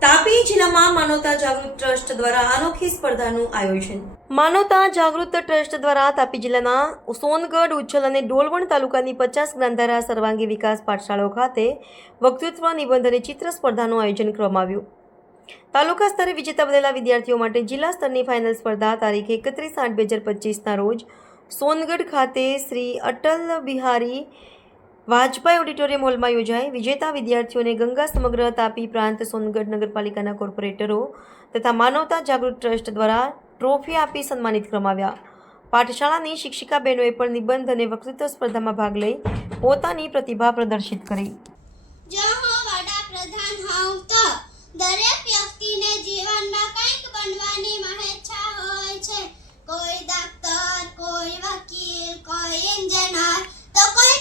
તાપી જિલ્લામાં માનવતા જાગૃત ટ્રસ્ટ દ્વારા અનોખી સ્પર્ધાનું આયોજન. માનવતા જાગૃત ટ્રસ્ટ દ્વારા તાપી જિલ્લાના સોનગઢ, ઉચ્છલ અને ડોલવણ તાલુકાની 50 જ્ઞાનધારા સર્વાંગી વિકાસ પાઠશાળાઓ ખાતે વક્તૃત્વ, નિબંધ અને ચિત્ર સ્પર્ધાનું આયોજન કરવામાં આવ્યું. તાલુકા સ્તરે વિજેતા બનેલા વિદ્યાર્થીઓ માટે જિલ્લા સ્તરની ફાઇનલ સ્પર્ધા તારીખ 31/8/2025ના રોજ સોનગઢ ખાતે શ્રી અટલ બિહારી વાજપાઈ ઓડિટોરિયમ હોલમાં યોજાઈ. વિજેતા વિદ્યાર્થીઓને ગંગા સમગ્ર તાપી પ્રાંત સોનગઢ નગરપાલિકાના કોર્પોરેટરો તથા માનવતા જાગૃત ટ્રસ્ટ દ્વારા ટ્રોફી આપી સન્માનિત કરવામાં આવ્યા. પાઠશાળાની શિક્ષિકા બહેનોએ પણ નિબંધ અને વક્તૃત્વ સ્પર્ધામાં ભાગ લઈ પોતાની પ્રતિભા પ્રદર્શિત કરી. જો હું વડાપ્રધાન હોઉં તો દરેક વ્યક્તિને જીવનમાં કંઈક બનવાની મહેચ્છા હોય છે. કોઈ ડોક્ટર, કોઈ વકીલ, કોઈ એન્જિનિયર તો કોઈ